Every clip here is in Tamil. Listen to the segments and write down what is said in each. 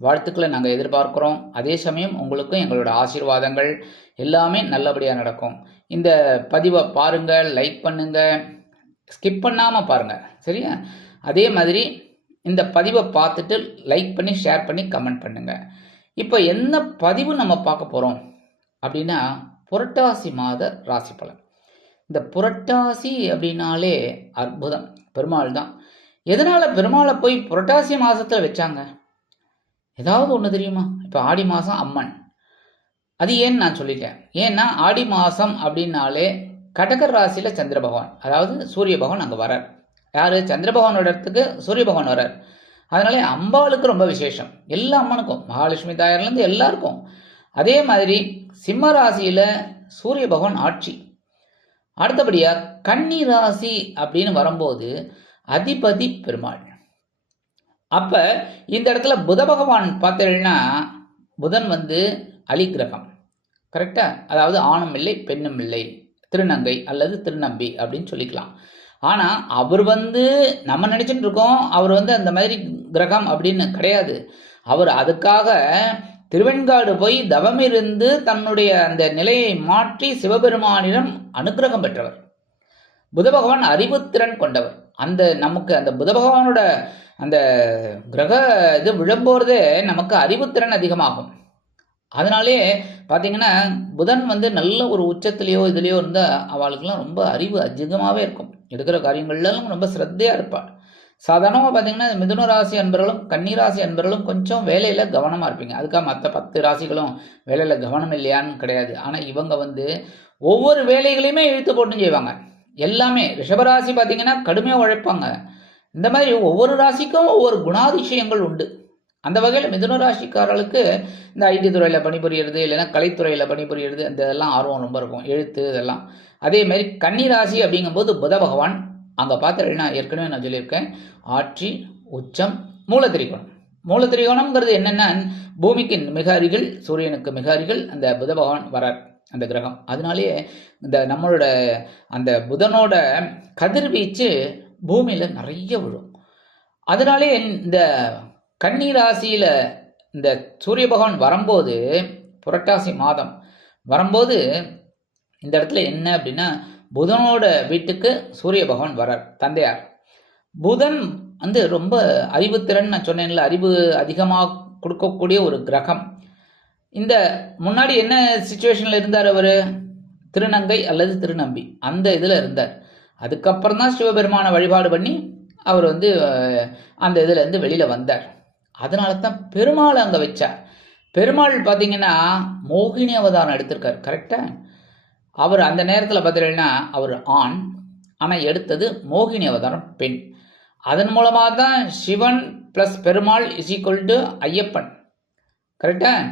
வாழ்த்துக்களை நாங்கள் எதிர்பார்க்குறோம். அதே சமயம் உங்களுக்கும் எங்களோட ஆசீர்வாதங்கள் எல்லாமே நல்லபடியாக நடக்கும். இந்த பதிவை பாருங்கள் லைக் பண்ணுங்கள் ஸ்கிப் பண்ணாமல் பாருங்கள் சரியா? அதே மாதிரி இந்த பதிவை பார்த்துட்டு லைக் பண்ணி ஷேர் பண்ணி கமெண்ட் பண்ணுங்கள் இப்போ என்ன பதிவு நம்ம பார்க்க போகிறோம் அப்படின்னா புரட்டாசி மாத ராசி பலன். இந்த புரட்டாசி அப்படின்னாலே அற்புதம். பெருமாள் தான். எதனால் பெருமாளை போய் புரட்டாசி மாதத்தில் வச்சாங்க? ஏதாவது ஒன்று தெரியுமா? இப்போ ஆடி மாதம் அம்மன். அது ஏன்னு நான் சொல்லிட்டேன். ஏன்னா ஆடி மாதம் அப்படின்னாலே கடகர் ராசியில் சந்திர பகவான். அதாவது சூரிய பகவான் அங்கே வரார் யார்? சந்திர பகவானோட இடத்துக்கு சூரிய பகவான் வரார் அதனாலே அம்பாளுக்கு ரொம்ப விசேஷம். எல்லா அம்மனுக்கும் மகாலட்சுமி தாயார்லேருந்து எல்லாருக்கும். அதே மாதிரி சிம்ம ராசியில் சூரிய பகவான் ஆட்சி. அடுத்தபடியாக கன்னி ராசி அப்படின்னு வரும்போது அதிபதி பெருமாள். அப்போ இந்த இடத்துல புத பகவான் பார்த்தீங்கன்னா புதன் வந்து அலி கிரகம் கரெக்டாக அதாவது ஆணும் இல்லை பெண்ணும் இல்லை. திருநங்கை அல்லது திருநம்பி அப்படின்னு சொல்லிக்கலாம். ஆனால் அவர் வந்து நம்ம நினச்சிட்டு இருக்கோம் அவர் வந்து அந்த மாதிரி கிரகம் அப்படின்னு கிடையாது. அவர் அதுக்காக திருவெண்காடு போய் தவம் இருந்து தன்னுடைய அந்த நிலையை மாற்றி சிவபெருமானிடம் அனுக்கிரகம் பெற்றவர். புத பகவான் அறிவுத்திறன் கொண்டவர். அந்த நமக்கு அந்த புத பகவானோட அந்த கிரக இது விழும்போறதே நமக்கு அறிவுத்திறன் அதிகமாகும். அதனாலே பார்த்தீங்கன்னா புதன் வந்து நல்ல ஒரு உச்சத்துலேயோ இதுலேயோ இருந்தால் அவளுக்குலாம் ரொம்ப அறிவு அதிகமாகவே இருக்கும். எடுக்கிற காரியங்கள்லாம் ரொம்ப சிரத்தையாக இருப்பாள் சாதாரணமாக பார்த்தீங்கன்னா மிதுன ராசி அன்பர்களும் கன்னிராசி அன்பர்களும் கொஞ்சம் வேலையில் கவனமாக இருப்பீங்க. அதுக்காக மற்ற பத்து ராசிகளும் வேலையில் கவனம் இல்லையான்னு கிடையாது. ஆனால் இவங்க வந்து ஒவ்வொரு வேலைகளையுமே இழுத்து போட்டு செய்வாங்க. எல்லாமே ரிஷபராசி பார்த்தீங்கன்னா கடுமையாக உழைப்பாங்க. இந்த மாதிரி ஒவ்வொரு ராசிக்கும் ஒவ்வொரு குணாதிசயங்கள் உண்டு. அந்த வகையில் மிதுன ராசிக்காரர்களுக்கு இந்த ஐடி துறையில் பணிபுரியறது இல்லைன்னா கலைத்துறையில் பணிபுரியறது அந்த இதெல்லாம் ஆர்வம் ரொம்ப இருக்கும். எழுத்து இதெல்லாம். அதே மாதிரி கன்னி ராசி அப்படிங்கும்போது புத பகவான். அங்கே பார்த்துட்டீங்கன்னா ஏற்கனவே நான் சொல்லியிருக்கேன். ஆட்சி உச்சம் மூலத்திரிகோணம். மூலத்திரிகோணம்ங்கிறது என்னென்னா பூமிக்கு மிக அருகில் சூரியனுக்கு மிக அருகில் அந்த புத பகவான் வரார் அந்த கிரகம். அதனாலேயே இந்த நம்மளோட அந்த புதனோட கதிர்வீச்சு பூமியில் நிறைய விழும். அதனாலே இந்த கன்னி ராசியில் இந்த சூரிய பகவான் வரும்போது புரட்டாசி மாதம் வரும்போது இந்த இடத்துல என்ன அப்படின்னா புதனோட வீட்டுக்கு சூரிய பகவான் வரார் தந்தையார். புதன் வந்து ரொம்ப அறிவுத்திறன் நான் சொன்னேன்ல அறிவு அதிகமாக கொடுக்கக்கூடிய ஒரு கிரகம். இந்த முன்னாடி என்ன சுச்சுவேஷனில் இருந்தார் அவர்? திருநங்கை அல்லது திருநம்பி அந்த இதில் இருந்தார். அதுக்கப்புறம் தான் சிவபெருமானை வழிபாடு பண்ணி அவர் வந்து அந்த இதுலேருந்து வெளியில் வந்தார். அதனால தான் பெருமாள் அங்கே வச்சார். பெருமாள் பார்த்தீங்கன்னா மோகினி அவதாரம் எடுத்திருக்கார். கரெக்டாக அவர் அந்த நேரத்தில் பார்த்தீங்கன்னா அவர் ஆண் ஆனால் எடுத்தது மோகினி அவதாரம் பெண். அதன் மூலமாக தான் Sivan plus Perumal is equal to Ayyappan. கரெக்டாக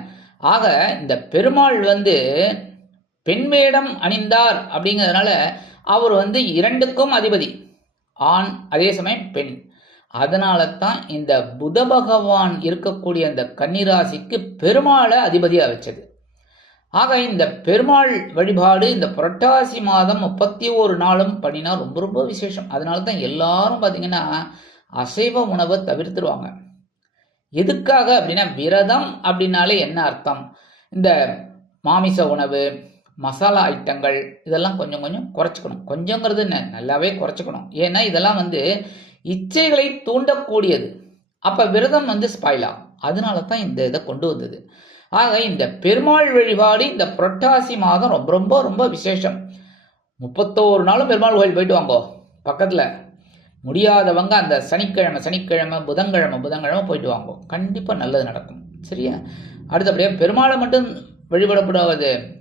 ஆக இந்த பெருமாள் வந்து பெண் வேடம் அணிந்தார் அப்படிங்கிறதுனால அவர் வந்து இரண்டுக்கும் அதிபதி ஆண் அதே சமயம் பெண். அதனால தான் இந்த புத பகவான் இருக்கக்கூடிய அந்த கன்னிராசிக்கு பெருமாளை அதிபதியாக வச்சது. ஆக இந்த பெருமாள் வழிபாடு இந்த புரட்டாசி மாதம் முப்பத்தி ஒரு நாளும் பண்ணினா ரொம்ப ரொம்ப விசேஷம். அதனால தான் எல்லாரும் பார்த்தீங்கன்னா அசைவ உணவை தவிர்த்துருவாங்க. எதுக்காக அப்படின்னா விரதம் அப்படின்னாலே என்ன அர்த்தம்? இந்த மாமிச உணவு மசாலா ஐட்டங்கள் இதெல்லாம் கொஞ்சம் கொஞ்சம் குறைச்சிக்கணும். கொஞ்சங்கிறது என்ன? நல்லாவே குறைச்சிக்கணும். ஏன்னா இதெல்லாம் வந்து இச்சைகளை தூண்டக்கூடியது. அப்போ விரதம் வந்து ஸ்பாயில் ஆகும். அதனால தான் இந்த இதை கொண்டு வந்தது. ஆக இந்த பெருமாள் வழிபாடு இந்த புரட்டாசி மாதம் ரொம்ப ரொம்ப ரொம்ப விசேஷம். முப்பத்தோரு நாளும் பெருமாள் கோயில் போயிட்டு வாங்கோ பக்கத்தில். முடியாதவங்க அந்த சனிக்கிழமை சனிக்கிழமை புதன்கிழமை புதன்கிழமை போயிட்டு வாங்கோ. கண்டிப்பாக நல்லது நடக்கும். சரியா? அடுத்தபடியாக பெருமாளை மட்டும் வழிபடப்படாது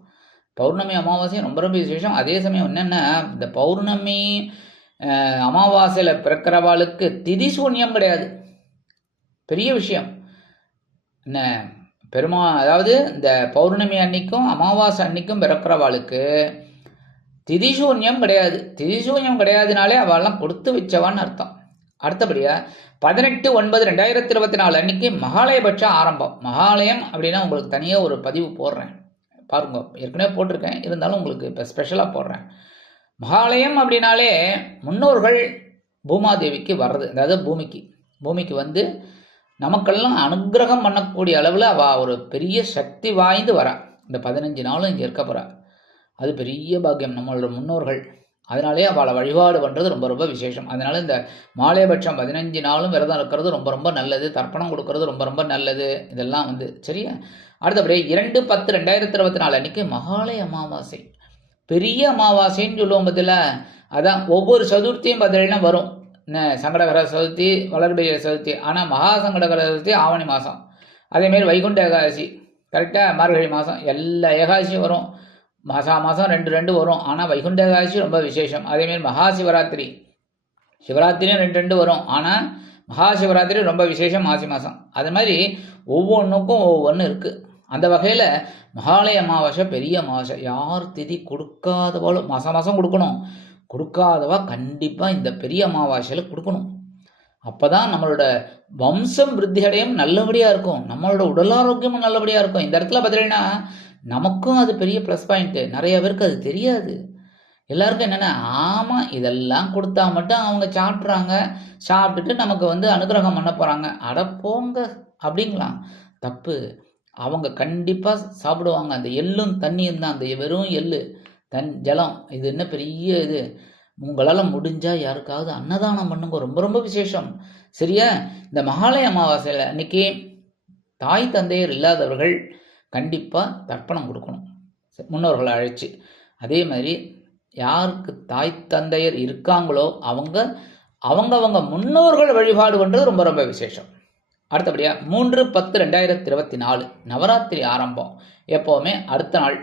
பௌர்ணமி அமாவாசை ரொம்ப ரொம்ப விசேஷம். அதே சமயம் என்னென்னா இந்த பௌர்ணமி அமாவாசையில் பிறக்கிறவாளுக்கு திதி சூன்யம் கிடையாது. பெரிய விஷயம். என்ன பெருமா அதாவது இந்த பௌர்ணமி அன்னைக்கும் அமாவாசை அன்னைக்கும் பிறக்கிறவாளுக்கு திதிசூன்யம் கிடையாது. திதிசூன்யம் கிடையாதுனாலே அவெல்லாம் கொடுத்து வச்சவான்னு அர்த்தம். அடுத்தபடியா பதினெட்டு ஒன்பது ரெண்டாயிரத்தி இருபத்தி நாலு அன்னைக்கு மகாலயபட்சம் ஆரம்பம். மகாலயம் அப்படின்னா உங்களுக்கு தனியாக ஒரு பதிவு போடுறேன். பாருங்க ஏற்கனவே போட்டிருக்கேன். இருந்தாலும் உங்களுக்கு இப்போ ஸ்பெஷலாக போடுறேன். மகாலயம் அப்படின்னாலே முன்னோர்கள் பூமாதேவிக்கு வர்றது அதாவது பூமிக்கு. பூமிக்கு வந்து நமக்கெல்லாம் அனுக்கிரகம் பண்ணக்கூடிய அளவில் அவள் ஒரு பெரிய சக்தி வாய்ந்து வரா. இந்த பதினஞ்சு நாளும் இங்கே இருக்க போகிறா அது பெரிய பாக்கியம் நம்மளோட முன்னோர்கள். அதனாலே அவளை வழிபாடு பண்ணுறது ரொம்ப ரொம்ப விசேஷம். அதனால இந்த மாலையபட்சம் பதினஞ்சு நாளும் விரதம் இருக்கிறது ரொம்ப ரொம்ப நல்லது. தர்ப்பணம் கொடுக்கறது ரொம்ப ரொம்ப நல்லது. இதெல்லாம் வந்து சரியா? அடுத்தபடியே இரண்டு பத்து ரெண்டாயிரத்தி இருபத்தி நாலு அன்னைக்கு மகாலய அமாவாசை. பெரிய அமாவாசைன்னு சொல்லுவோம் பதில் அதான் ஒவ்வொரு சதுர்த்தியும் பார்த்தீங்கன்னா வரும். என்ன சங்கடகர சதுர்த்தி வளர்பிரிய சதுர்த்தி ஆனால் மகா சங்கடகர சதுர்த்தி ஆவணி மாதம் அதேமாரி வைகுண்ட ஏகாதசி கரெக்டாக மார்கழி மாதம் எல்லா ஏகாதசியும் வரும். மாசா மாதம் ரெண்டு ரெண்டு வரும். ஆனால் வைகுண்ட ஏகாதசி ரொம்ப விசேஷம். அதேமாரி மகா சிவராத்திரி. சிவராத்திரியும் ரெண்டு ரெண்டு வரும். ஆனால் மகா சிவராத்திரி ரொம்ப விசேஷம் மாசி மாதம் அது மாதிரி ஒவ்வொன்றுக்கும் ஒவ்வொன்று இருக்குது அந்த வகையில் மகாலய அமாவாசை பெரிய அமாவாசை யார் திதி கொடுக்காதவாலும் மாதம் மாதம் கொடுக்கணும். கொடுக்காதவா கண்டிப்பாக இந்த பெரிய அமாவாசையில் கொடுக்கணும். அப்போ தான் நம்மளோட வம்சம் விருத்தி அடையும் நல்லபடியாக இருக்கும். நம்மளோட உடல் ஆரோக்கியமும் நல்லபடியாக இருக்கும். இந்த இடத்துல பார்த்தீங்கன்னா நமக்கும் அது பெரிய ப்ளஸ் பாயிண்ட்டு நிறைய பேருக்கு அது தெரியாது. எல்லாருக்கும் என்னென்ன ஆமாம் இதெல்லாம் கொடுத்தா மட்டும் அவங்க சாப்பிட்றாங்க. சாப்பிட்டுட்டு நமக்கு வந்து அனுகிரகம் பண்ண போகிறாங்க அட போங்க அப்படிங்களாம். தப்பு. அவங்க கண்டிப்பாக சாப்பிடுவாங்க. அந்த எள்ளும் தண்ணியும் தான். அந்த வெறும் எள்ளு தன் ஜலம். இது என்ன பெரிய இது? உங்களால் முடிஞ்சால் யாருக்காவது அன்னதானம் பண்ணுங்க. ரொம்ப ரொம்ப விசேஷம். சரியா? இந்த மகாலய அமாவாசையில் அன்னைக்கு தாய் தந்தையர் இல்லாதவர்கள் கண்டிப்பாக தர்ப்பணம் கொடுக்கணும். முன்னோர்களை அழைச்சி. அதே மாதிரி யாருக்கு தாய் தந்தையர் இருக்காங்களோ அவங்க அவங்கவங்க முன்னோர்கள் வழிபாடு பண்ணுறது ரொம்ப ரொம்ப விசேஷம். அடுத்தபடியாக மூன்று பத்து ரெண்டாயிரத்தி இருபத்தி நாலு நவராத்திரி ஆரம்பம். எப்போவுமே அடுத்த நாள்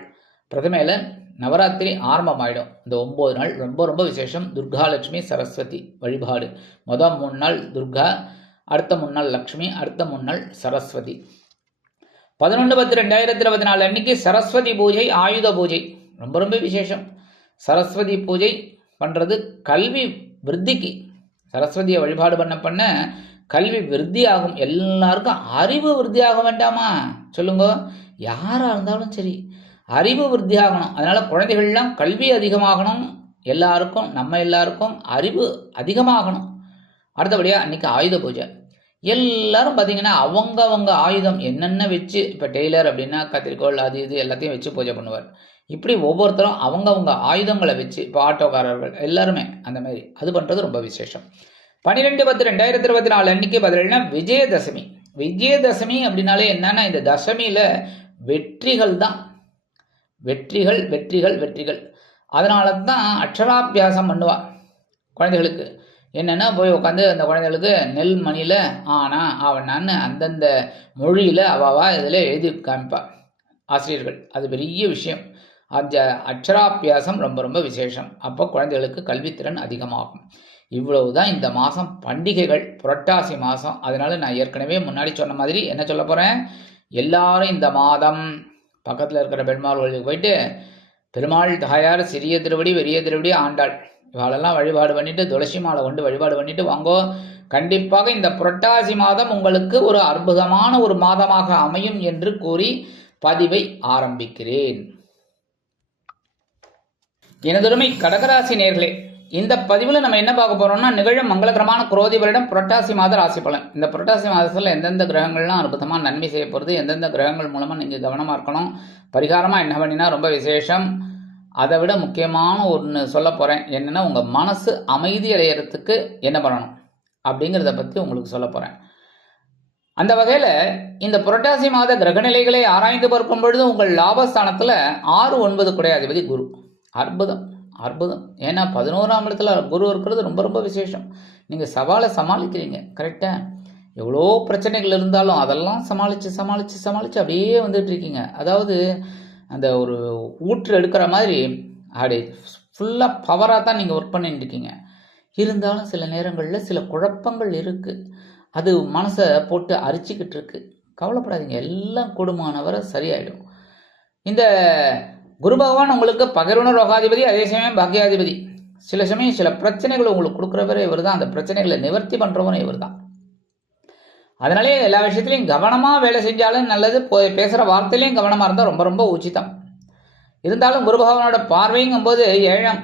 பிரதமையில் நவராத்திரி ஆரம்பமாயிடும். இந்த ஒம்பது நாள் ரொம்ப ரொம்ப விசேஷம். துர்காலட்சுமி சரஸ்வதி வழிபாடு. மொதல் மூணு நாள் துர்கா அடுத்த மூணு நாள் லக்ஷ்மி அடுத்த மூணு நாள் சரஸ்வதி. பதினொன்று பத்து ரெண்டாயிரத்தி இருபத்தி நாலு அன்னைக்கு சரஸ்வதி பூஜை ஆயுத பூஜை. ரொம்ப ரொம்ப விசேஷம். சரஸ்வதி பூஜை பண்ணுறது கல்வி விருத்திக்கு. சரஸ்வதியை வழிபாடு பண்ண பண்ண கல்வி விருத்தி ஆகும் எல்லாருக்கும் அறிவு விருத்தி ஆக வேண்டாமா? சொல்லுங்க. யாராக இருந்தாலும் சரி அறிவு விருத்தி ஆகணும் குழந்தைகள்லாம் கல்வி அதிகமாகணும். எல்லாருக்கும் நம்ம எல்லாருக்கும் அறிவு அதிகமாகணும். அடுத்தபடியாக அன்றைக்கி ஆயுத பூஜை. எல்லாரும் பார்த்தீங்கன்னா அவங்க அவங்க ஆயுதம் என்னென்ன வச்சு இப்போ டெய்லர் அப்படின்னா கத்திரிக்கோள் அது இது எல்லாத்தையும் வச்சு பூஜை பண்ணுவார். இப்படி ஒவ்வொருத்தரும் அவங்கவுங்க ஆயுதங்களை வச்சு இப்போ ஆட்டோக்காரர்கள் எல்லாருமே அந்த மாதிரி அது பண்ணுறது ரொம்ப விசேஷம். பன்னிரெண்டு பத்து ரெண்டாயிரத்தி இருபத்தி நாலு அன்னைக்கு பதிலா விஜயதசமி. விஜயதசமி அப்படின்னாலே என்னன்னா இந்த தசமியில் வெற்றிகள் தான். வெற்றிகள் வெற்றிகள் வெற்றிகள். அதனால தான் அக்ஷராபியாசம் பண்ணுவா குழந்தைகளுக்கு. என்னென்னா போய் உட்காந்து அந்த குழந்தைகளுக்கு நெல் மணியில் ஆனா அவனான்னு அந்தந்த மொழியில் அவாவா இதில் எழுதி காமிப்பா. ஆசிரியர்கள். அது பெரிய விஷயம். அந்த அக்ஷராபியாசம் ரொம்ப ரொம்ப விசேஷம். அப்போ குழந்தைகளுக்கு கல்வித்திறன் அதிகமாகும். இவ்வளவு தான் இந்த மாதம் பண்டிகைகள் புரட்டாசி மாதம் அதனால நான் ஏற்கனவே முன்னாடி சொன்ன மாதிரி என்ன சொல்ல போகிறேன் எல்லாரும் இந்த மாதம் பக்கத்தில் இருக்கிற பெருமாள் கோயிலுக்கு போயிட்டு பெருமாள் தாயார் சிறிய திருவடி பெரிய திருவடி ஆண்டாள். இவாளெல்லாம் வழிபாடு பண்ணிட்டு துளசி மாலை கொண்டு வழிபாடு பண்ணிட்டு வாங்கோ. கண்டிப்பாக இந்த புரட்டாசி மாதம் உங்களுக்கு ஒரு அற்புதமான ஒரு மாதமாக அமையும் என்று கூறி பதிவை ஆரம்பிக்கிறேன். எனதுரிமை கடகராசி நேர்களே இந்த பதிவில் நம்ம என்ன பார்க்க போகிறோம்னா நிகழும் மங்களகரமான குரோதி வருடம் புரட்டாசி மாத ராசி பலன். இந்த புரட்டாசி மாதத்தில் எந்தெந்த கிரகங்கள்லாம் அற்புதமாக நன்மை செய்ய போகிறது எந்தெந்த கிரகங்கள் மூலமாக நீங்கள் கவனமாக இருக்கணும் பரிகாரமாக என்ன பண்ணினா ரொம்ப விசேஷம். அதை விட முக்கியமான ஒன்று சொல்ல போகிறேன் என்னென்னா உங்கள் மனசு அமைதி அடையிறதுக்கு என்ன பண்ணணும் அப்படிங்கிறத பற்றி உங்களுக்கு சொல்ல போகிறேன் அந்த வகையில் இந்த புரட்டாசி மாத கிரகநிலைகளை ஆராய்ந்து பார்க்கும் பொழுது உங்கள் லாபஸ்தானத்தில் ஆறு ஒன்பது குடையாதிபதி குரு. அற்புதம். அற்புதம். ஏன்னா பதினோராம் இடத்துல குரு இருக்கிறது ரொம்ப ரொம்ப விசேஷம். நீங்கள் சவாலை சமாளிக்கிறீங்க. கரெக்டாக எவ்வளோ பிரச்சனைகள் இருந்தாலும் அதெல்லாம் சமாளித்து சமாளித்து சமாளித்து அப்படியே வந்துட்டு இருக்கீங்க. அதாவது அந்த ஒரு ஊற்று எடுக்கிற மாதிரி அப்படி ஃபுல்லாக பவராக தான் நீங்கள் ஒர்க் பண்ணிட்டு இருக்கீங்க. இருந்தாலும் சில நேரங்களில் சில குழப்பங்கள் இருக்குது அது மனசை போட்டு அரிச்சிக்கிட்டு இருக்கு. கவலைப்படாதீங்க. எல்லாம் கொடுமானவரை சரியாயிடும். இந்த குரு பகவான் உங்களுக்கு பகிர்வுணர் ரோகாதிபதி அதே சமயம் பாக்கியாதிபதி. சில சமயம் சில பிரச்சனைகளை உங்களுக்கு கொடுக்குறவரே இவர் தான் அந்த பிரச்சனைகளை நிவர்த்தி பண்ணுறவரும் இவர் தான் அதனாலே எல்லா விஷயத்துலையும் கவனமாக வேலை செஞ்சாலும் நல்லது. போய் பேசுகிற வார்த்தையிலையும் கவனமாக இருந்தால் ரொம்ப ரொம்ப உச்சிதம். இருந்தாலும் குரு பகவானோட பார்வைங்கும் போது ஏழாம்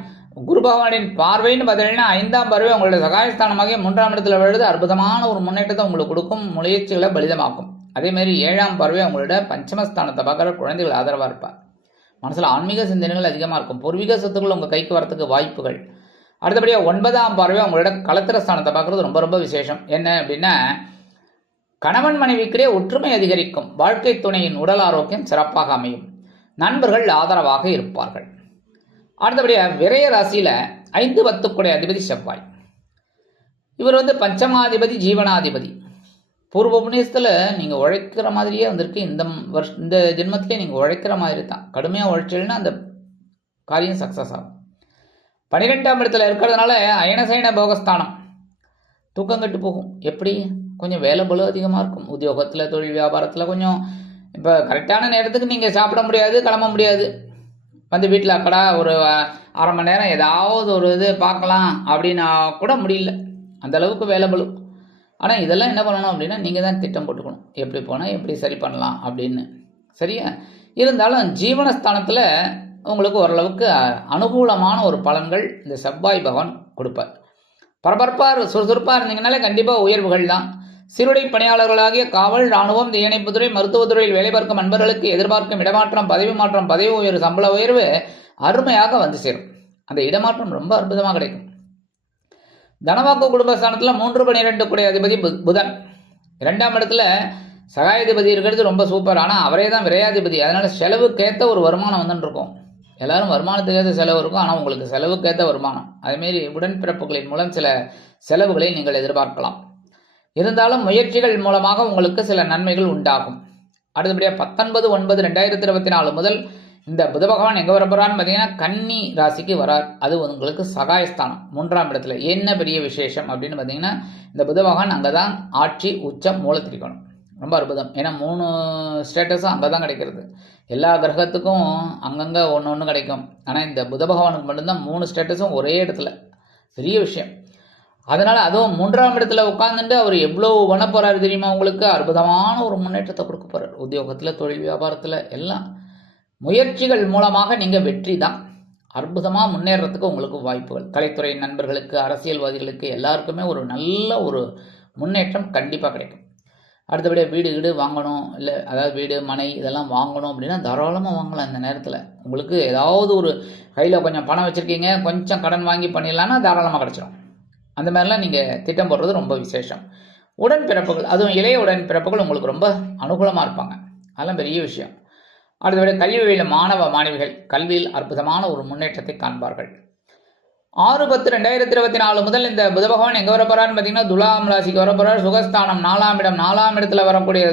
குரு பகவானின் பார்வைன்னு பார்த்தீங்கன்னா ஐந்தாம் பார்வை உங்களுடைய சகாயஸ்தானமாக மூன்றாம் இடத்துல விழுது அற்புதமான ஒரு முன்னேற்றத்தை உங்களுக்கு கொடுக்கும். முயற்சிகளை பலிதமாக்கும். அதேமாதிரி ஏழாம் பார்வை உங்களோட பஞ்சமஸ்தானத்தை பார்க்குற குழந்தைகள் ஆதரவாக இருப்பார். மனசில் ஆன்மீக சிந்தனைகள் அதிகமாக இருக்கும். பூர்வீக சொத்துக்கள் உங்கள் கைக்கு வரத்துக்கு வாய்ப்புகள். அடுத்தபடியாக ஒன்பதாம் பார்வை உங்களோட கலத்திர ஸ்தானத்தை பார்க்குறது ரொம்ப ரொம்ப விசேஷம். என்ன அப்படின்னா கணவன் மனைவிக்கிடையே ஒற்றுமை அதிகரிக்கும். வாழ்க்கை துணையின் உடல் ஆரோக்கியம் சிறப்பாக அமையும். நண்பர்கள் ஆதரவாக இருப்பார்கள். அடுத்தபடியாக விரைய ராசியில் ஐந்து பத்துக்குடைய அதிபதி செவ்வாய். இவர் வந்து பஞ்சமாதிபதி ஜீவனாதிபதி. பூர்வ புண்ணியத்தில் நீங்கள் உழைக்கிற மாதிரியே வந்திருக்கு. இந்த வருஷ இந்த ஜென்மத்திலே நீங்கள் உழைக்கிற மாதிரி தான். கடுமையாக உழைச்சல்னா அந்த காரியம் சக்ஸஸ் ஆகும். பன்னிரெண்டாம் இடத்துல இருக்கிறதுனால அயனசயன போகஸ்தானம். தூக்கம் கெட்டு போகும். எப்படி? கொஞ்சம் வேலை பலு அதிகமாக இருக்கும். உத்தியோகத்தில் தொழில் வியாபாரத்தில் கொஞ்சம் இப்போ கரெக்டான நேரத்துக்கு நீங்கள் சாப்பிட முடியாது கிளம்ப முடியாது. வந்து வீட்டில் அக்கடா ஒரு அரை மணி நேரம் ஏதாவது ஒரு இது பார்க்கலாம் அப்படின்னா கூட முடியல. அந்த அளவுக்கு வேலை பலு ஆனால் இதெல்லாம் என்ன பண்ணணும் அப்படின்னா நீங்கள் தான் திட்டம் போட்டுக்கணும். எப்படி போனால் எப்படி சரி பண்ணலாம் அப்படின்னு. சரியா? இருந்தாலும் ஜீவனஸ்தானத்தில் உங்களுக்கு ஓரளவுக்கு அனுகூலமான ஒரு பலன்கள் இந்த செவ்வாய் பகவான் கொடுப்பார். பரபரப்பாக சுறுசுறுப்பாக இருந்தீங்கனாலே கண்டிப்பாக உயர்வுகள் தான். சீருடை பணியாளர்களாகிய காவல் ராணுவம் தீயணைப்புத்துறை மருத்துவத்துறையில் வேலை பார்க்கும் நண்பர்களுக்கு எதிர்பார்க்கும் இடமாற்றம் பதவி மாற்றம் பதவி உயர்வு சம்பள உயர்வு அருமையாக வந்து சேரும். அந்த இடமாற்றம் ரொம்ப அற்புதமாக கிடைக்கும். தனவாக்கு குடும்பஸ்தானத்தில் மூன்று பன்னிரெண்டு குடை அதிபதி பு- புதன். இரண்டாம் இடத்துல சகாயாதிபதி இருக்கிறது ரொம்ப சூப்பர் ஆனால் அவரே தான் விரையாதிபதி. அதனால் செலவுக்கேற்ற ஒரு வருமானம் வந்துட்டு இருக்கும் எல்லாரும் வருமானத்துக்கு ஏற்ற செலவு இருக்கும். ஆனால் உங்களுக்கு செலவுக்கேற்ற வருமானம். அதேமாரி உடன்பிறப்புகளின் மூலம் சில செலவுகளை நீங்கள் எதிர்பார்க்கலாம். இருந்தாலும் முயற்சிகள் மூலமாக உங்களுக்கு சில நன்மைகள் உண்டாகும். அடுத்தபடியாக பத்தொன்பது ஒன்பது ரெண்டாயிரத்தி இருபத்தி நாலு முதல் இந்த புத பகவான் எங்கே வரப்போறான்னு பார்த்தீங்கன்னா கன்னி ராசிக்கு வரார். அது உங்களுக்கு சகாயஸ்தானம். மூன்றாம் இடத்துல என்ன பெரிய விசேஷம் அப்படின்னு பார்த்தீங்கன்னா இந்த புத பகவான் அங்கே தான் ஆட்சி உச்சம் மூலத்திரிக்கணும் ரொம்ப அற்புதம். ஏன்னா மூணு ஸ்டேட்டஸும் அங்கே தான் கிடைக்கிறது. எல்லா கிரகத்துக்கும் அங்கங்கே ஒன்று ஒன்று கிடைக்கும். ஆனால் இந்த புத பகவானுக்கு மட்டும்தான் மூணு ஸ்டேட்டஸும் ஒரே இடத்துல. பெரிய விஷயம். அதனால் அதுவும் மூன்றாம் இடத்துல உட்காந்துட்டு அவர் எவ்வளோ பண்ண போகிறாரு தெரியுமா உங்களுக்கு? அற்புதமான ஒரு முன்னேற்றத்தை கொடுக்க போகிறார் உத்தியோகத்தில் தொழில் வியாபாரத்தில் எல்லாம். முயற்சிகள் மூலமாக நீங்கள் வெற்றி தான். அற்புதமாக முன்னேறத்துக்கு உங்களுக்கு வாய்ப்புகள். கலைத்துறை நண்பர்களுக்கு அரசியல்வாதிகளுக்கு எல்லாருக்குமே ஒரு நல்ல ஒரு முன்னேற்றம் கண்டிப்பாக கிடைக்கும். அடுத்தபடியாக வீடு வீடு வாங்கணும் இல்லை அதாவது வீடு மனை இதெல்லாம் வாங்கணும் அப்படின்னா தாராளமாக வாங்கலாம் இந்த நேரத்தில். உங்களுக்கு ஏதாவது ஒரு கையில் கொஞ்சம் பணம் வச்சுருக்கீங்க கொஞ்சம் கடன் வாங்கி பண்ணிடலான்னா தாராளமாக கிடச்சிடும் அந்த மாதிரிலாம் நீங்கள் திட்டம் போடுறது ரொம்ப விசேஷம். உடன்பிறப்புகள் அதுவும் இளைய உடன்பிறப்புகள் உங்களுக்கு ரொம்ப அனுகூலமாக இருப்பாங்க. அதெல்லாம் பெரிய விஷயம். அடுத்தபடி வழியில் மாணவ மாணவிகள் கல்வியில் அற்புதமான ஒரு முன்னேற்றத்தை காண்பார்கள். ஆறு பத்து ரெண்டாயிரத்தி இருபத்தி நாலு முதல் இந்த புத பகவான் எங்கே வரப்போறான்னு பார்த்தீங்கன்னா துலாம் ராசிக்கு வரப்போறார். சுகஸ்தானம் நாலாம் இடம் நாலாம் இடத்துல வரக்கூடிய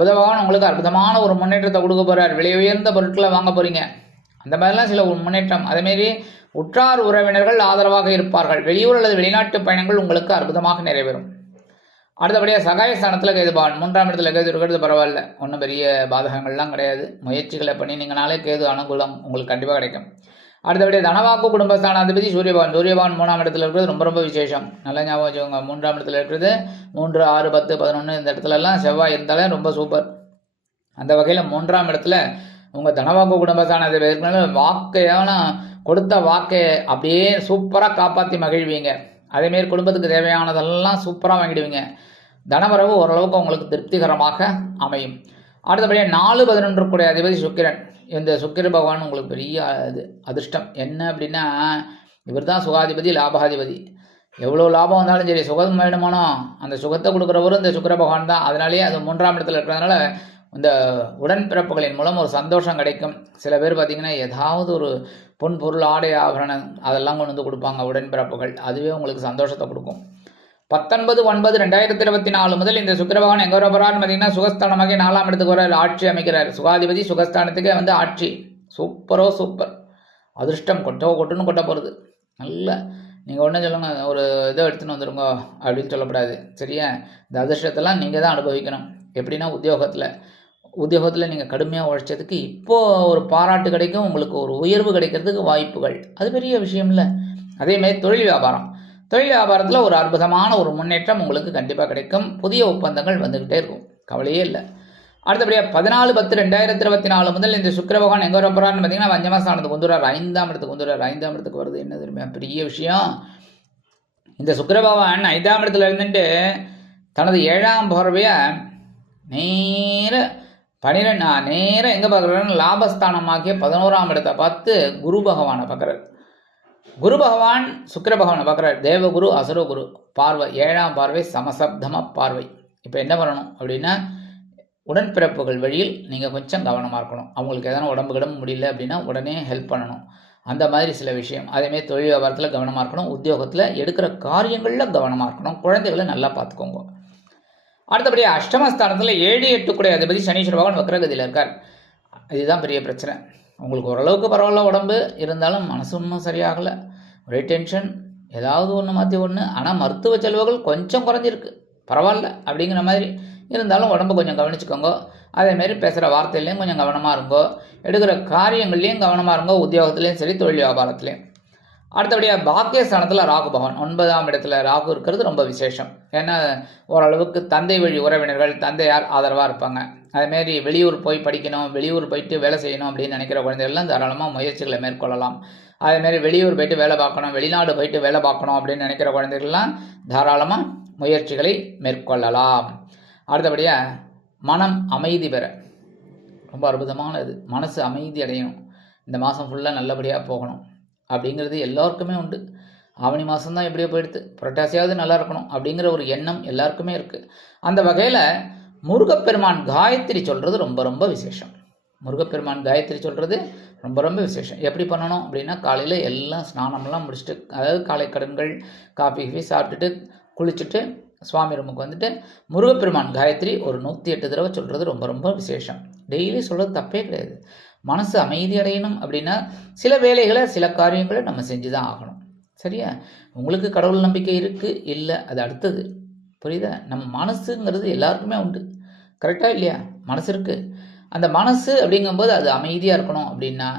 புத பகவான் உங்களுக்கு அற்புதமான ஒரு முன்னேற்றத்தை கொடுக்க போகிறார் விலை உயர்ந்த பொருட்களை வாங்க போகிறீங்க அந்த மாதிரிலாம் சில ஒரு முன்னேற்றம். அதேமாரி உற்றார் உறவினர்கள் ஆதரவாக இருப்பார்கள். வெளியூர் அல்லது வெளிநாட்டு பயணங்கள் உங்களுக்கு அற்புதமாக நிறைவேறும். அடுத்தபடியாக சகாயஸ்தானத்தில் கேது பகவான் மூன்றாம் இடத்துல கேது இருக்கிறது பரவாயில்ல. ஒன்றும் பெரிய பாதகங்கள்லாம் கிடையாது. முயற்சிகளை பண்ணினீங்கனாலே கேது அனுகூலம் உங்களுக்கு கண்டிப்பாக கிடைக்கும். அடுத்தபடியாக தனவாக்கு குடும்பஸ்தானாதிபதி சூரியபவன் சூரியபவன் மூணாம் இடத்துல இருக்கிறது ரொம்ப ரொம்ப விசேஷம். நல்ல ஞாபகம் வச்சுக்கோங்க. மூன்றாம் இடத்துல இருக்கிறது மூன்று ஆறு பத்து பதினொன்று இந்த இடத்துலலாம் செவ்வாய் இருந்தாலே ரொம்ப சூப்பர். அந்த வகையில் மூன்றாம் இடத்துல உங்கள் தனவாக்கு குடும்பஸ்தானாதிபதி இருக்கனால வாக்கையான கொடுத்த வாக்கை அப்படியே சூப்பராக காப்பாற்றி மகிழ்வீங்க. அதேமாரி குடும்பத்துக்கு தேவையானதெல்லாம் சூப்பராக வாங்கிடுவீங்க. தனவரவு ஓரளவுக்கு உங்களுக்கு திருப்திகரமாக அமையும். அடுத்தபடியாக நாலு பதினொன்று கூடிய அதிபதி சுக்கிரன். இந்த சுக்கிர பகவான் உங்களுக்கு பெரிய அது அதிர்ஷ்டம். என்ன அப்படின்னா இவர் தான் சுகாதிபதி லாபாதிபதி. எவ்வளோ லாபம் வந்தாலும் சரி சுகம் வேணுமானோ அந்த சுகத்தை கொடுக்குறவரும் இந்த சுக்கிர பகவான் தான். அதனாலேயே அது மூன்றாம் இடத்துல இருக்கிறதுனால இந்த உடன்பிறப்புகளின் மூலம் ஒரு சந்தோஷம் கிடைக்கும். சில பேர் பார்த்திங்கன்னா ஏதாவது ஒரு பொன் பொருள் ஆடை ஆபரணம் அதெல்லாம் கொண்டு வந்து கொடுப்பாங்க உடன்பிறப்புகள். அதுவே உங்களுக்கு சந்தோஷத்தை கொடுக்கும். பத்தொன்பது ஒன்பது ரெண்டாயிரத்தி இருபத்தி நாலு முதல் இந்த சுக்கரபகவான் எங்கே வரப்போறார் பார்த்தீங்கன்னா சுகஸ்தானமாக நாலாம் இடத்துக்கு வர ஆட்சி அமைக்கிறார். சுகாதிபதி சுகஸ்தானத்துக்கே வந்து ஆட்சி. சூப்பரோ சூப்பர். அதிர்ஷ்டம் கொட்டோ கொட்டுன்னு கொட்ட போகிறது நல்ல நீங்கள் ஒன்றும் சொல்லுங்கள் ஒரு இதை எடுத்துன்னு வந்துடுங்க அப்படின்னு சொல்லக்கூடாது சரியா? இந்த அதிர்ஷ்டத்தெல்லாம் நீங்கள் தான் அனுபவிக்கணும். எப்படின்னா உத்தியோகத்தில் உத்தியோகத்தில் நீங்கள் கடுமையாக உழைச்சதுக்கு இப்போது ஒரு பாராட்டு கிடைக்கும் உங்களுக்கு ஒரு உயர்வு கிடைக்கிறதுக்கு வாய்ப்புகள். அது பெரிய விஷயம் இல்லை அதேமாதிரி தொழில் வியாபாரம். தொழில் வியாபாரத்தில் ஒரு அற்புதமான ஒரு முன்னேற்றம் உங்களுக்கு கண்டிப்பாக கிடைக்கும். புதிய ஒப்பந்தங்கள் வந்துக்கிட்டே இருக்கும். கவலையே இல்லை. அடுத்தபடியாக பதினாலு பத்து ரெண்டாயிரத்தி இருபத்தி நாலு முதல் இந்த சுக்கர பகவான் எங்கே வரப்போறாருன்னு பார்த்தீங்கன்னா வஞ்சமஸ்தானத்துக்கு வந்துடுறார். ஐந்தாம் இடத்துக்கு வந்துடுறார். ஐந்தாம் இடத்துக்கு வருது என்ன தெரியுமா? பெரிய விஷயம். இந்த சுக்கர பகவான் ஐந்தாம் இடத்துல இருந்துட்டு தனது ஏழாம் பார்வையை நேர பனிரெண்டு நேரம் எங்கே பார்க்குறாரு லாபஸ்தானமாகிய பதினோராம் இடத்தை பார்த்து குரு பகவானை பார்க்குறாரு. குரு பகவான் சுக்கர பகவானை பார்க்குறாரு. தேவகுரு அசுரகுரு பார்வை ஏழாம் பார்வை சமசப்தம பார்வை. இப்போ என்ன பண்ணணும் அப்படின்னா உடன்பிறப்புகள் வழியில் நீங்கள் கொஞ்சம் கவனமாக இருக்கணும். அவங்களுக்கு எதனா உடம்பு கிடம்பு முடியல அப்படின்னா உடனே ஹெல்ப் பண்ணணும். அந்த மாதிரி சில விஷயம். அதேமாதிரி தொழில் வியாபாரத்தில் கவனமாக இருக்கணும். உத்தியோகத்தில் எடுக்கிற காரியங்களில் கவனமாக இருக்கணும். குழந்தைகளை நல்லா பார்த்துக்கோங்க. அடுத்தபடி அஷ்டமஸ்தானத்தில் ஏழு எட்டு கூட அதிபதி சனீஸ்வர பகவான் வக்ரகதியில் இருக்கார். இதுதான் பெரிய பிரச்சனை. உங்களுக்கு ஓரளவுக்கு பரவாயில்ல உடம்பு. இருந்தாலும் மனசு சரியாகலை. ஒரே டென்ஷன் ஏதாவது ஒன்று மாற்றி ஒன்று ஆனால் மருத்துவ செலவுகள் கொஞ்சம் குறைஞ்சிருக்கு. பரவாயில்ல அப்படிங்கிற மாதிரி. இருந்தாலும் உடம்பு கொஞ்சம் கவனிச்சுக்கோங்க. அதேமாரி பேசுகிற வார்த்தையிலையும் கொஞ்சம் கவனமாக இருங்கோ. எடுக்கிற காரியங்கள்லேயும் கவனமாக இருங்கோ. உத்தியோகத்துலேயும் சரி தொழில் வியாபாரத்துலேயும். அடுத்தபடியாக பாக்கியஸ்தானத்தில் ராகு பகவான். ஒன்பதாம் இடத்துல ராகு இருக்கிறது ரொம்ப விசேஷம். ஏன்னா ஓரளவுக்கு தந்தை வழி உறவினர்கள் தந்தையார் ஆதரவாக இருப்பாங்க. அதேமாரி வெளியூர் போய் படிக்கணும் வெளியூர் போயிட்டு வேலை செய்யணும் அப்படின்னு நினைக்கிற குழந்தைகள்லாம் தாராளமாக முயற்சிகளை மேற்கொள்ளலாம். அதேமாரி வெளியூர் போயிட்டு வேலை பார்க்கணும் வெளிநாடு போயிட்டு வேலை பார்க்கணும் அப்படின்னு நினைக்கிற குழந்தைகள்லாம் தாராளமாக முயற்சிகளை மேற்கொள்ளலாம். அடுத்தபடியாக மனம் அமைதி பெற. ரொம்ப அற்புதமானது. மனசு அமைதி அடையணும். இந்த மாதம் ஃபுல்லாக நல்லபடியாக போகணும். அப்படிங்கிறது எல்லாருக்குமே உண்டு. ஆவணி மாதம்தான் எப்படியோ போயிடுது. புரட்டாசியாவது நல்லா இருக்கணும் அப்படிங்கிற ஒரு எண்ணம் எல்லாருக்குமே இருக்குது அந்த வகையில் முருகப்பெருமான் காயத்ரி சொல்கிறது ரொம்ப ரொம்ப விசேஷம். முருகப்பெருமான் காயத்ரி சொல்கிறது ரொம்ப ரொம்ப விசேஷம். எப்படி பண்ணணும் அப்படின்னா காலையில் எல்லாம் ஸ்நானம்லாம் முடிச்சுட்டு அதாவது காலை கடன்கள் காஃபி கீஃபி சாப்பிட்டுட்டு குளிச்சுட்டு சுவாமி ரூமுக்கு வந்துட்டு முருகப்பெருமான் காயத்ரி ஒரு நூற்றி எட்டு தடவை சொல்கிறது ரொம்ப ரொம்ப விசேஷம். டெய்லி சொல்கிறது தப்பே கிடையாது. மனசு அமைதி அடையணும் அப்படின்னா சில வேலைகளை சில காரியங்களை நம்ம செஞ்சு தான் ஆகணும். சரியா? உங்களுக்கு கடவுள் நம்பிக்கை இருக்குது இல்லை அது அடுத்தது. புரியுதா? நம்ம மனசுங்கிறது எல்லாருக்குமே உண்டு. கரெக்டாக இல்லையா? மனசு இருக்குது அந்த மனசு அப்படிங்கும்போது அது அமைதியாக இருக்கணும் அப்படின்னா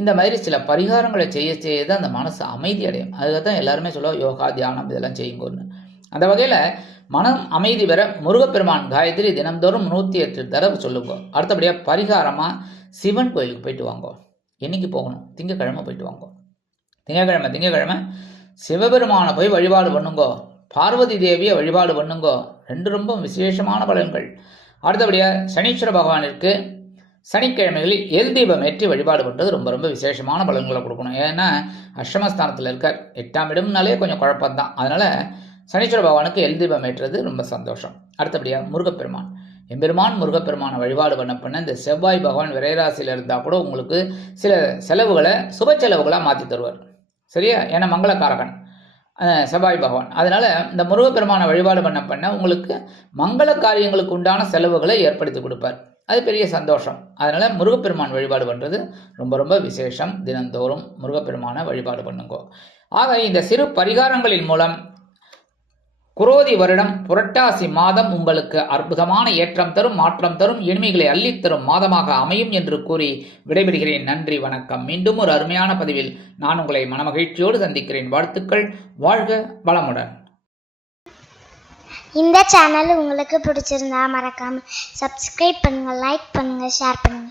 இந்த மாதிரி சில பரிகாரங்களை செய்ய செய்ய தான் அந்த மனசு அமைதி அடையும். அதுக்காக தான் எல்லாருமே சொல்லுவோம் யோகா தியானம் இதெல்லாம் செய்யுங்கன்னு. அந்த வகையில் மனம் அமைதி பெற முருகப்பெருமான் காயத்ரி தினம்தோறும் நூற்றி எட்டு தடவை சொல்லுங்க. அடுத்தபடியாக பரிகாரமாக சிவன் கோயிலுக்கு போயிட்டு வாங்கோ. என்னைக்கு போகணும்? திங்கக்கிழமை போயிட்டு வாங்கோ. திங்கக்கிழமை திங்கக்கிழமை சிவபெருமானை போய் வழிபாடு பண்ணுங்கோ. பார்வதி தேவியை வழிபாடு பண்ணுங்கோ. ரெண்டு ரொம்ப விசேஷமான பலன்கள். அடுத்தபடியாக சனீஸ்வர பகவானிற்கு சனிக்கிழமைகளில் எல் தீபம் ஏற்றி வழிபாடு பண்ணுறது ரொம்ப ரொம்ப விசேஷமான பலன்களை கொடுக்கணும். ஏன்னா அஷ்டமஸ்தானத்தில் இருக்கார். எட்டாம் இடம்னாலே கொஞ்சம் குழப்பம் தான் அதனால் சனீஸ்வர பகவானுக்கு எல் தீபம் ஏற்றுறது ரொம்ப சந்தோஷம். அடுத்தபடியாக முருகப்பெருமான். எம்பெருமான் முருகப்பெருமான வழிபாடு பண்ண பண்ண இந்த செவ்வாய் பகவான் விரைராசியில் இருந்தால் கூட உங்களுக்கு சில செலவுகளை சுப செலவுகளாக மாற்றி தருவார். சரியா? ஏன்னா மங்களக்காரகன். செவ்வாய் பகவான். அதனால் இந்த முருகப்பெருமான வழிபாடு பண்ண பண்ண உங்களுக்கு மங்கள காரியங்களுக்கு உண்டான செலவுகளை ஏற்படுத்தி கொடுப்பார். அது பெரிய சந்தோஷம். அதனால் முருகப்பெருமான் வழிபாடு பண்ணுறது ரொம்ப ரொம்ப விசேஷம். தினந்தோறும் முருகப்பெருமானை வழிபாடு பண்ணுங்கோ. ஆக இந்த சிறு பரிகாரங்களின் மூலம் குரோதி வருடம் புரட்டாசி மாதம் உங்களுக்கு அற்புதமான ஏற்றம் தரும் மாற்றம் தரும் இனிமைகளை அள்ளித் தரும் மாதமாக அமையும் என்று கூறி விடைபெறுகிறேன். நன்றி வணக்கம். மீண்டும் ஒரு அருமையான பதிவில் நான் உங்களை மனமகிழ்ச்சியோடு சந்திக்கிறேன். வாழ்த்துக்கள். வாழ்க வளமுடன். இந்த சேனல் உங்களுக்கு பிடிச்சிருந்தா மறக்காம சப்ஸ்கிரைப் பண்ணுங்க லைக் பண்ணுங்க ஷேர் பண்ணுங்க.